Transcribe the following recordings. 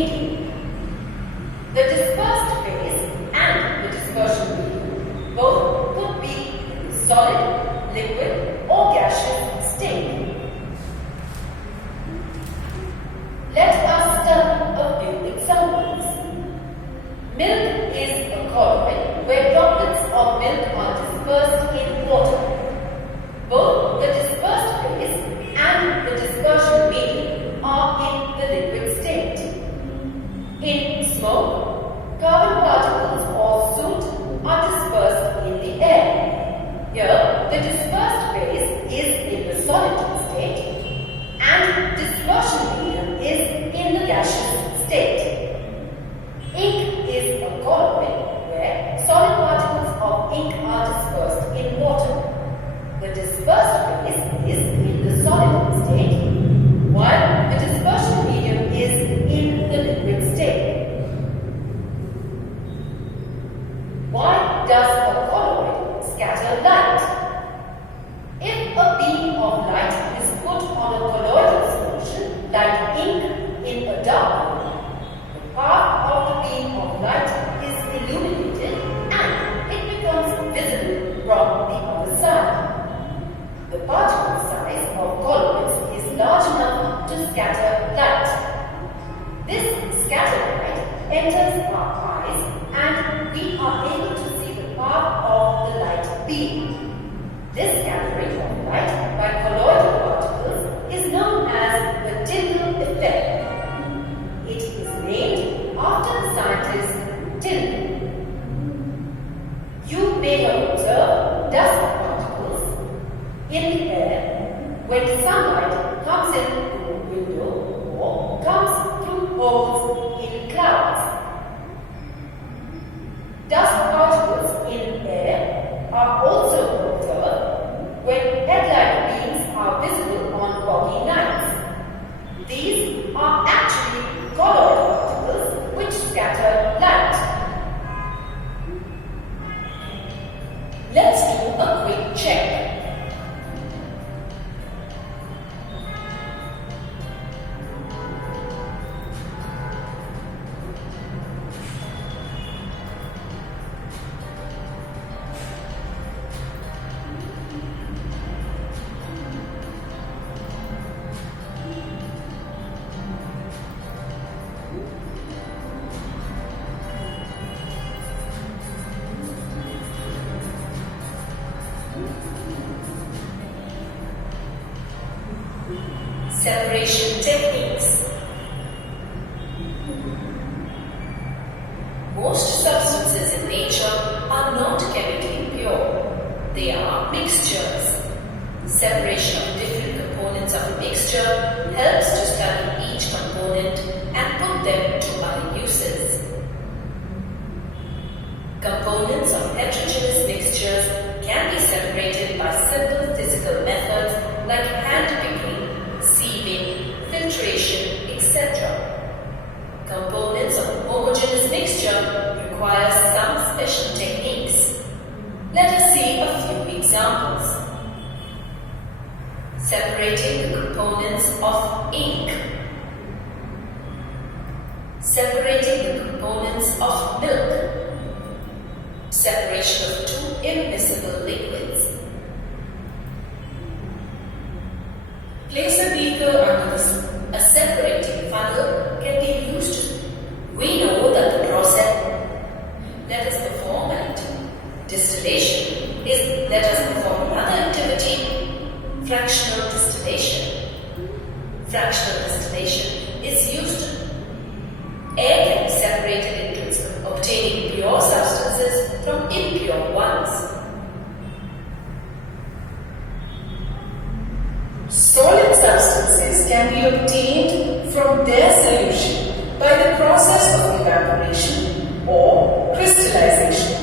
medium. The dispersed phase and the dispersion medium both could be in the solid, liquid or gaseous state. Let us study a few examples. Milk is a colloid where droplets of milk are dispersed in water. Both the dispersed phase and the dispersion medium are in the liquid state. In smoke, carbon particles or soot are dispersed in the air. Here, the dispersed phase is in the solid state and dispersion medium is in the gaseous state. Ink is a colloid where solid particles of ink are dispersed in water. The dispersed phase is in the solid state, while the dispersion medium is in the liquid state. Why does a colloid scatter light? If a beam of light is put on a colloidal solution like ink in a dark room, the path of the beam of light is illuminated and it becomes visible from the other side. The particle size of colloids is large enough to scatter light. This scattered light enters our eyes and we are able to see the path of the light beam. This scattering of light by colloidal particles is known as the Tyndall effect. It is named after the scientist Tyndall. You may have observed dust particles in the air when sunlight comes in through a window or comes through holes in clouds. Dust particles in air are also observed when headlight beams are visible on foggy nights. These are actually colloid particles which scatter light. Let's do a quick check. Separation techniques. Most substances in nature are not chemically pure. They are mixtures. Separation of different components of a mixture helps to study each component and put them to other uses. Components of heterogeneous mixtures can be separated by simple physical methods like hand picking, sieving, filtration, etc. Components of a homogeneous mixture require some special techniques. Let us see a few examples. Separating the components of ink. Separating the components of milk. Separation of two immiscible liquids. Place a beaker under a separating funnel can be used. We know that the process let us perform distillation is let us perform another activity, fractional distillation. Fractional distillation is used. Air can be separated into obtaining pure substances from impure ones. Solid substances can be obtained from their solution by the process of evaporation or crystallization.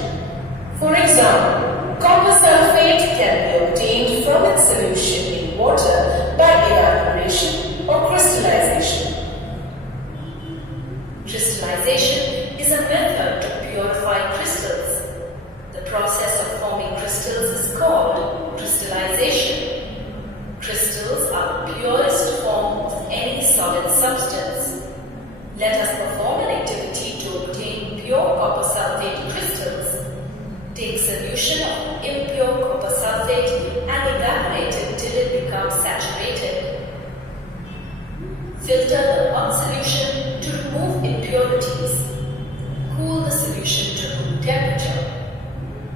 For example, copper sulfate can be obtained from its solution in water by evaporation or crystallization. Crystallization is a method to purify crystals. The process of forming crystals is called crystallization. Crystals are the purest form of any solid substance. Let us perform pure copper sulfate crystals. Take solution of impure copper sulfate and evaporate it till it becomes saturated. Filter the hot solution to remove impurities. Cool the solution to room temperature.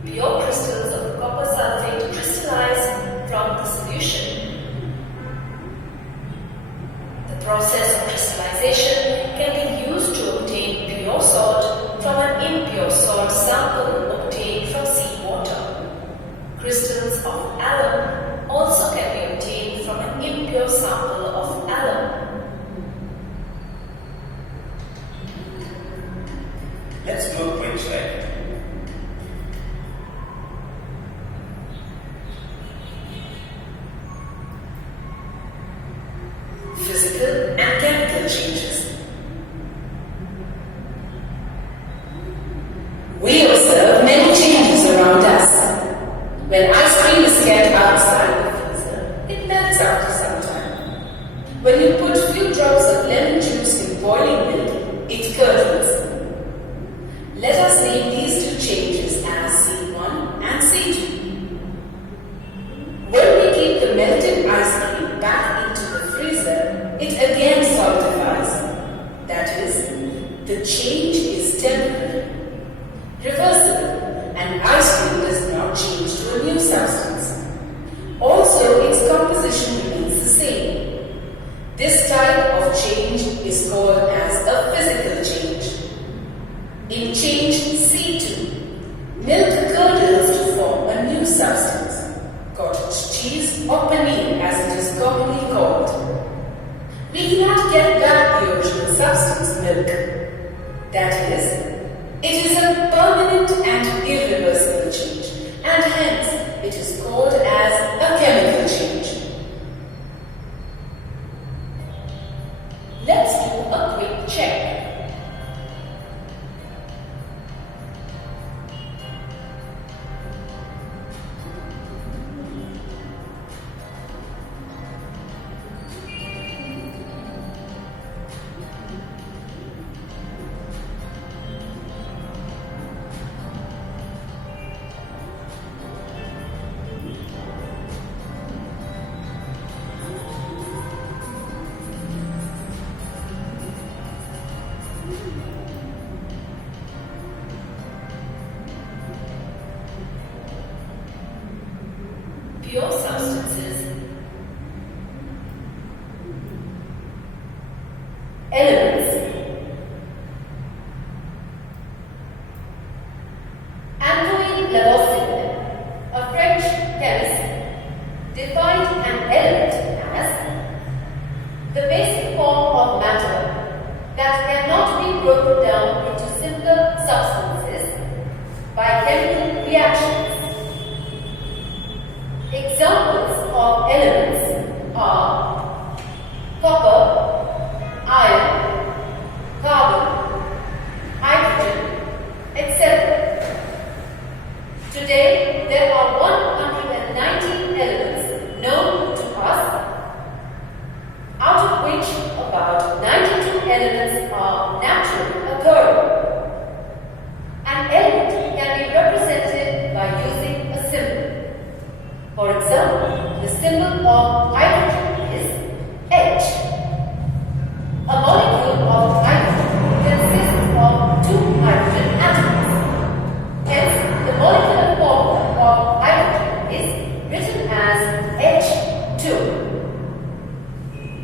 Pure crystals of copper sulfate crystallize from the solution. The process of crystallization can be used to obtain pure salt from an impure salt sample obtained from seawater. Crystals of alum also can be obtained from an impure sample of alum. Let's move to each slide. Physical and chemical changes. We observe many changes around us. When ice cream is kept outside the freezer, it melts after some time. When you put few drops of lemon juice in boiling milk, it curdles. Let us name these two changes as C1 and C2. When we keep the melted ice cream back into the freezer, it again solidifies. That is, the change is temporary, reversible, and ice cream does not change to a new substance. Also, its composition remains the same. This type of change is called as a physical change. In change C2, milk curdles to form a new substance, cottage cheese or paneer as it is commonly called. We cannot get back the original substance, milk. That is, it is a permanent and irreversible change, and hence it is called as a chemical change. Let's do a quick check. Pure substances, elements. Antoine Lavoisier, a French chemist, defined an element as the basic form of matter that cannot be broken down into simpler substances by chemical reactions. Examples of elements are copper, iron, carbon, hydrogen, etc. Today, there are 119 elements known to us, out of which about 92 elements are naturally occurring. An element can be represented by using a symbol. For example, the symbol of hydrogen is H. A molecule of hydrogen consists of two hydrogen atoms. Hence, the molecular formula of hydrogen is written as H2.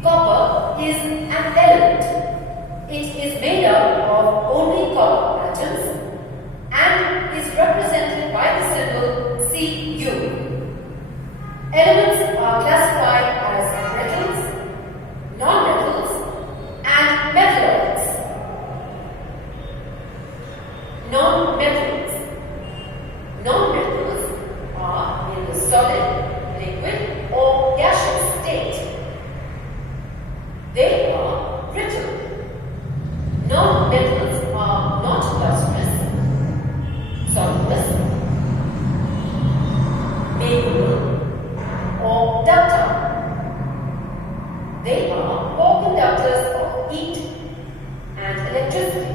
Copper is an element. It is made up of only copper atoms and is represented by the symbol Cu. Elements are classified as metals, non-metals, and metalloids. Non-metals. Non-metals are in the solid, liquid, or gaseous state. They are brittle. Non-metals are not lustrous, solidless, malleable, or ductile. They are poor conductors of heat and electricity.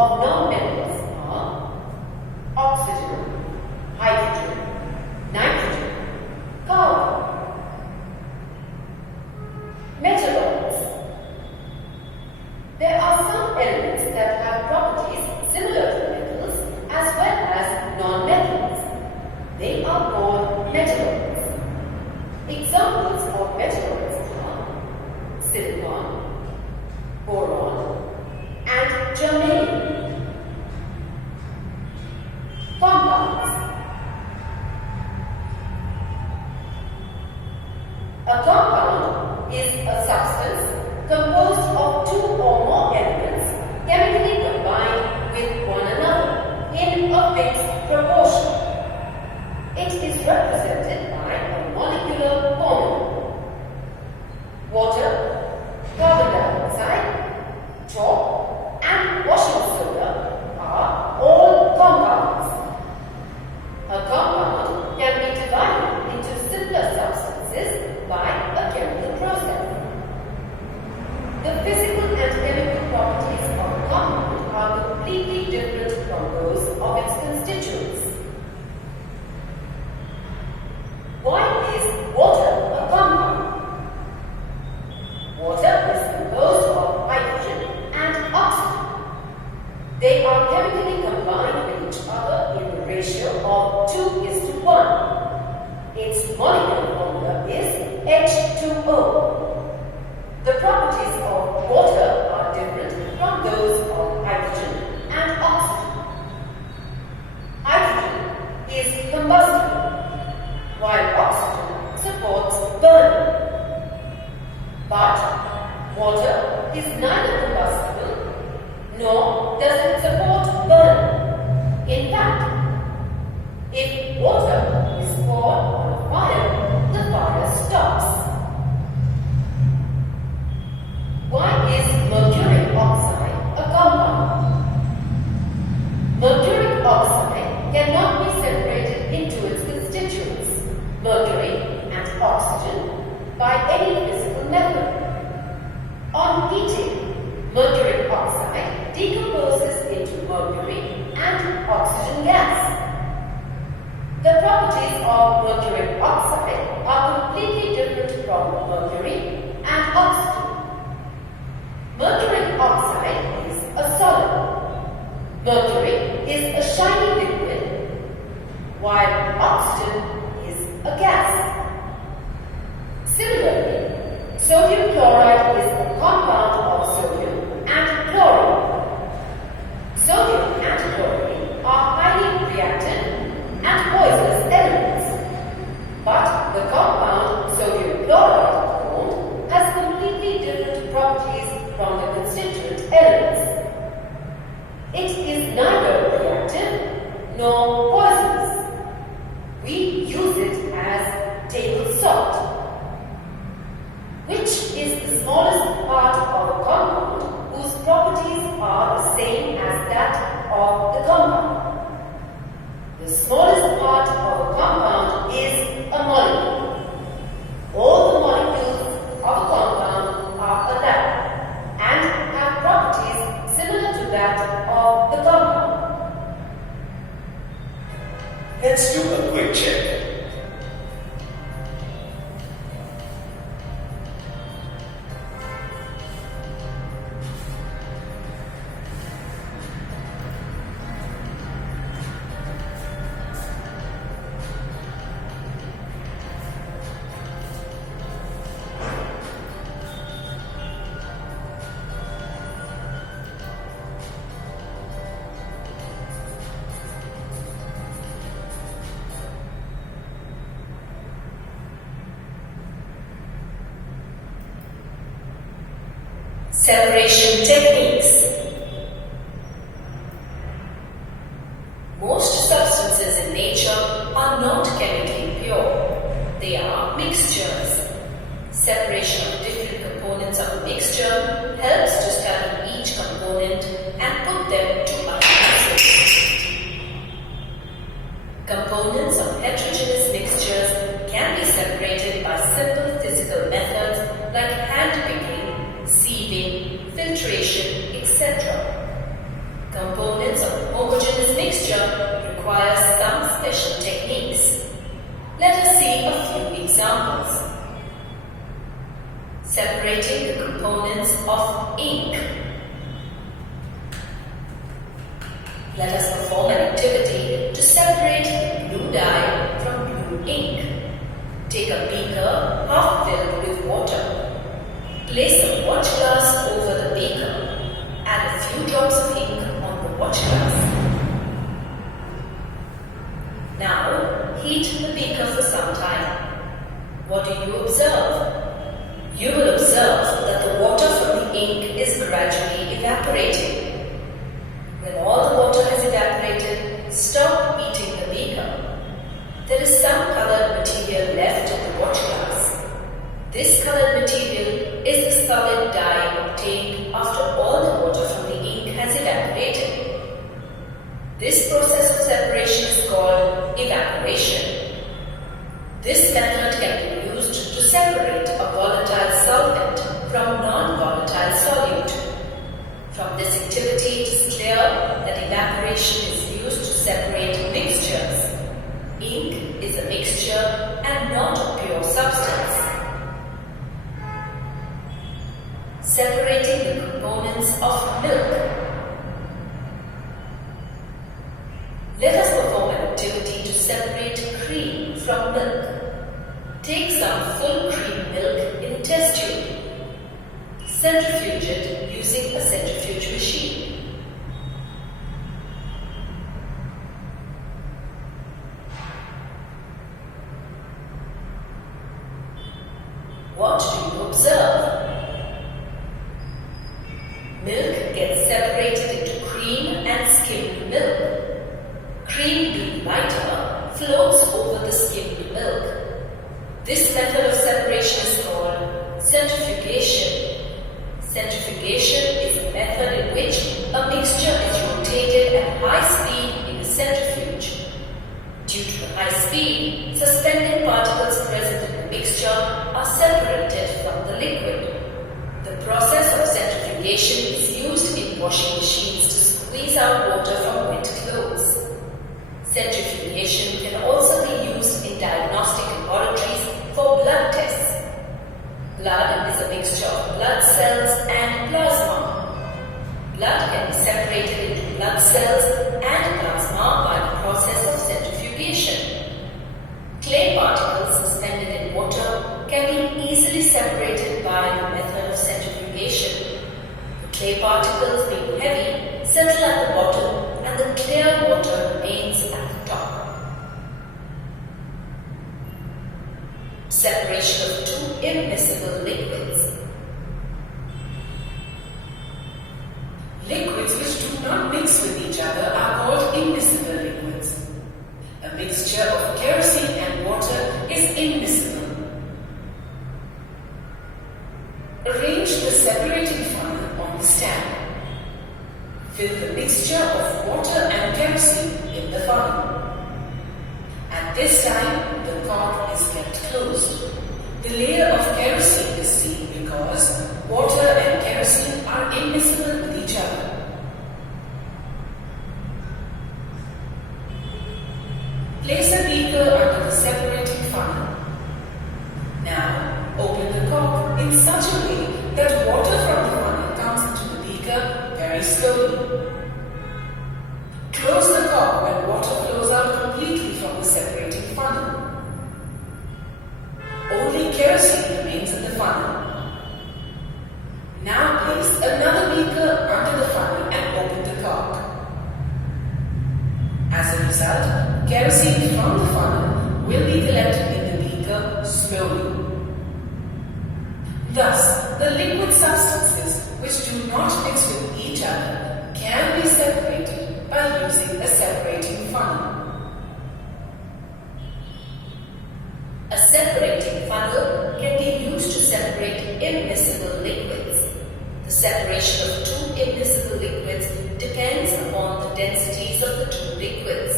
of non-metals are oxygen, hydrogen, nitrogen, carbon. Metalloids. There are some elements that have properties similar to metals as well as non-metals. They are called metalloids. Examples of metalloids are silicon, boron, and germanium. Compounds. A compound is a substance composed of two or more elements chemically combined with one another in a fixed proportion. It is represented by a molecular formula. Water, carbon dioxide, chalk, and washing soda are all compounds. A compound can be divided into simpler substances by a chemical process. The physical and chemical properties of a compound are completely different from those of its constituents. Why is water a compound? Water is composed of hydrogen and oxygen. They are chemically combined with each other in the ratio of 2:1. Its molecular formula is H2O. The properties of water are different from those of hydrogen and oxygen. Hydrogen is combustible, while oxygen supports burning. But water is neither combustible nor does it support burning. In fact, if water is poured on a fire, the fire stops. Why is mercuric oxide a compound? Mercuric oxide cannot be separated into its constituents, mercury and oxygen, by any physical method. On heating, mercuric oxide decomposes into mercury and oxygen gas. The properties of mercuric oxide are completely different from mercury and oxygen. Mercuric oxide is a solid. Mercury is a shiny liquid, while oxygen is a gas. Similarly, sodium chloride is a compound of sodium and chlorine. Sodium and chlorine are highly reactive and poisonous elements, but the compound sodium chloride formed has completely different properties from the constituent elements. It is neither reactive nor poisonous. We use it as table salt. Which is the smallest part of a compound whose properties are the same as that of the compound? The smallest part of a compound is a molecule. All the molecules of a compound are alike and have properties similar to that of the compound. Let's do a quick check. Separation techniques. Most substances in nature are not chemically pure. They are mixtures. Separation of different components of a mixture helps to study each component and put them to analysis. Components of heterogeneous mixtures can be separated by simple physical methods like hand picking, sieving, filtration, etc. Components of a homogeneous mixture require some special techniques. Let us see a few examples. Separating the components of ink. Let us perform an activity to separate the blue dye from blue ink. Take a beaker half filled with water. Place a watch glass over the beaker. Add a few drops of ink on the watch glass. Now, heat the beaker for some time. What do you observe? You will observe that the water from the ink is gradually evaporating. When all the water has evaporated, stop heating the beaker. There is some colored material left in the watch glass. This colored material is the solid dye obtained after all the water from the ink has evaporated. This process of separation is called evaporation. This method can be used to separate a volatile solvent from non-volatile solute. From this activity, it is clear that evaporation is used to separate mixtures. Ink is a mixture and not a pure substance. Separating the components of milk. Let us perform an activity to separate cream from milk. Take some full cream milk in a test tube. Centrifuge it using a centrifuge machine. What do you observe? Milk gets separated into cream and skimmed milk. Cream, being lighter, floats over the skimmed milk. This method of separation is called centrifugation. Centrifugation is a method in which a mixture is rotated at high speed in a centrifuge. Due to the high speed, suspended particles present in the mixture are separated from the liquid. The process of centrifugation is used in washing machines to squeeze out water from wet clothes. Centrifugation can also be used in diagnostic laboratories for blood tests. Blood is a mixture of blood cells and plasma. Blood can be separated into blood cells and plasma by the process of centrifugation. Clay particles suspended in water can be easily separated by the method of centrifugation. The clay particles, being heavy, settle at the bottom and the clear water remains at the top. Separation of two immiscible liquids. Liquids which do not mix with each other are called immiscible liquids. A mixture of kerosene and water is immiscible. Arrange the separating funnel on the stand. Fill the mixture of water and kerosene in the funnel. At this time, the cork is kept closed. The layer of kerosene is seen because water and kerosene are immiscible with each other. Place a beaker under the separating funnel. Now, open the cork in such a way that water from the funnel comes into the beaker very slowly. Close the cork when water flows out completely from the separating funnel. Only kerosene remains in the funnel. Now place another beaker under the funnel and open the cork. As a result, kerosene from the funnel will be collected in the beaker slowly. Thus, the liquid substances which do not mix with each other can be separated by using a separating funnel. A separating funnel can be used to separate immiscible liquids. The separation of two immiscible liquids depends upon the densities of the two liquids.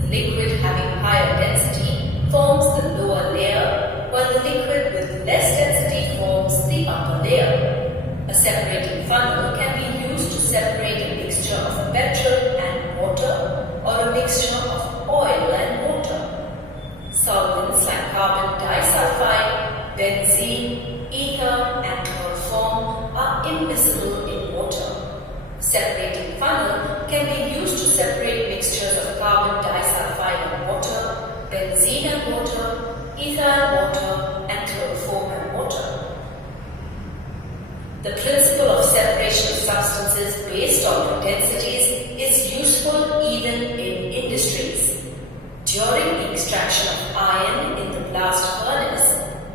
The liquid having higher density forms the lower layer, while the liquid with less density forms the upper layer. A separating funnel can be used to separate a mixture of Separating funnel can be used to separate mixtures of carbon disulfide and water, benzene and water, ethyl water, and chloroform and water. The principle of separation of substances based on their densities is useful even in industries. During the extraction of iron in the blast furnace,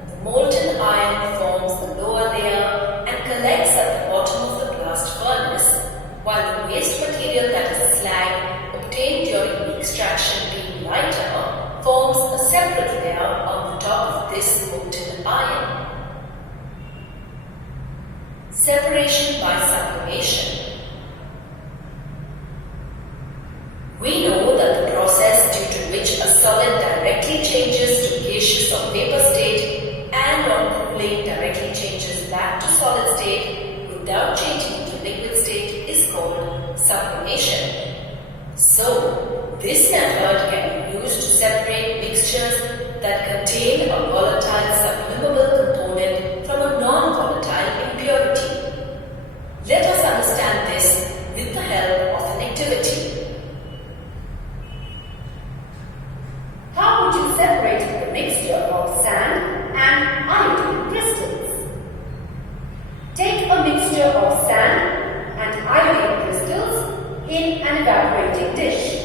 the molten iron forms the lower layer and collects at the bottom of the blast furnace, while the waste material that is slag obtained during the extraction being lighter forms a separate layer on the top of this molten iron. Separation by sublimation. We know that the process due to which a solid directly changes to gaseous or vapor state and on cooling directly changes back to solid state without changing into liquid state is called sublimation. So, this method can be used to separate mixtures that contain a volatile sublimable component from a non-volatile impurity. Let us understand this with the help of an activity. How would you separate the mixture of sand and iodine crystals? Take a mixture of sand and iodine crystals in an evaporating dish.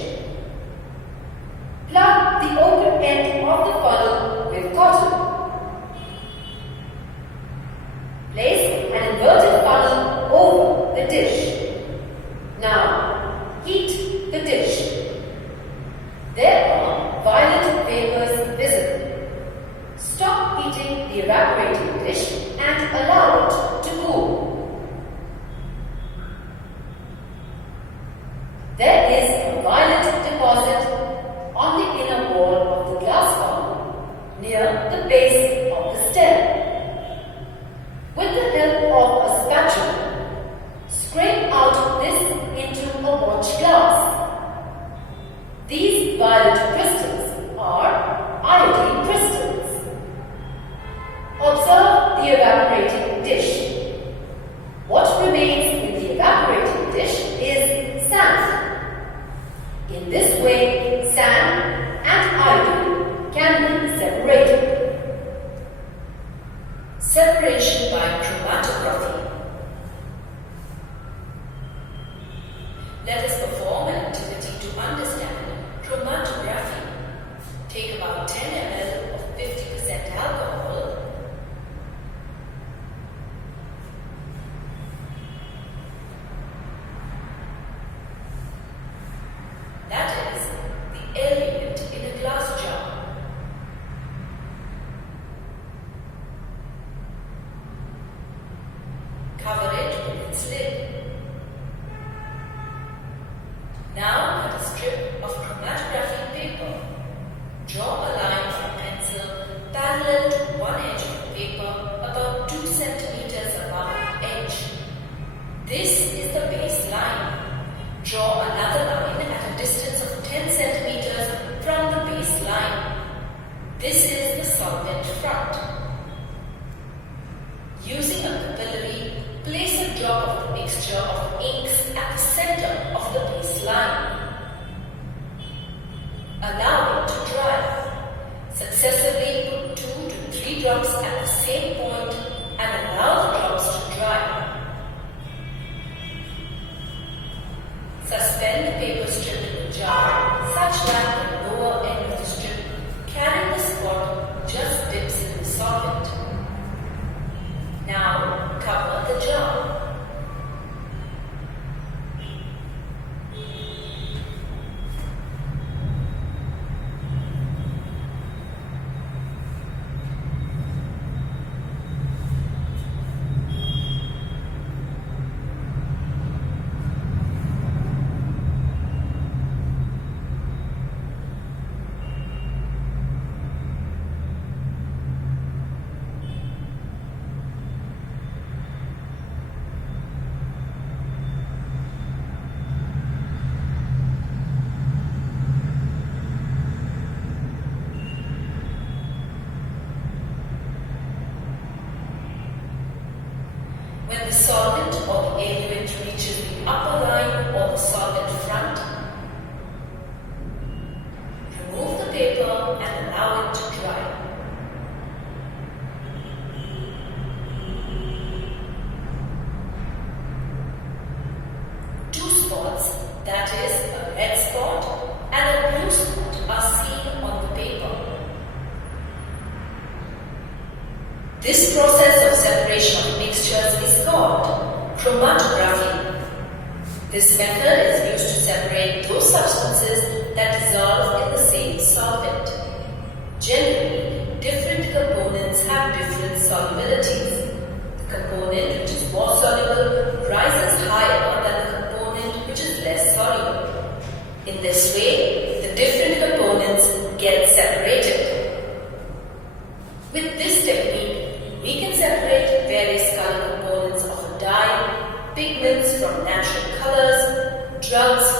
Plug the open end of the funnel with cotton. Place an inverted funnel over the dish. Now, heat the dish. There are violet vapors visible. Stop heating the evaporating dish and allow it to cool. There is a violet deposit on the inner wall of the glass funnel near the base of the stem. With the help of a spatula, scrape out this into a watch glass. These violet crystals are iodine crystals. Observe the evaporating dish. What remains in the evaporating dish is sand. In this way, sand and iodine can be separated. Separation by chromatography. Let us perform an activity to understand chromatography. Take about 10 ml of 50% alcohol. That is the element in a glass jar. Cover it with its lid. Now cut a strip of chromatography paper. Draw a line with a pencil parallel to one edge of the paper about 2 centimeters above the edge. This is the base line. Draw another line at a distance of 10 centimeters from the base line. This is the solvent front. Using a capillary, place a drop of the mixture of inks at the center of the base line. Allow it to dry. Successively put 2 to 3 drops at the same point and allow the drops to dry. Suspend the paper strip in the jar such that the lower end of the strip carrying the spot just dips in the solvent. Now cover the jar. This process of separation of mixtures is called chromatography. This method is used to separate those substances that dissolve in the same solvent. Generally, different components have different solubilities. The component which is more soluble rises higher than the component which is less soluble. In this way, the different components get separated. With this technique, we can separate various color components of a dye, pigments from natural colors, drugs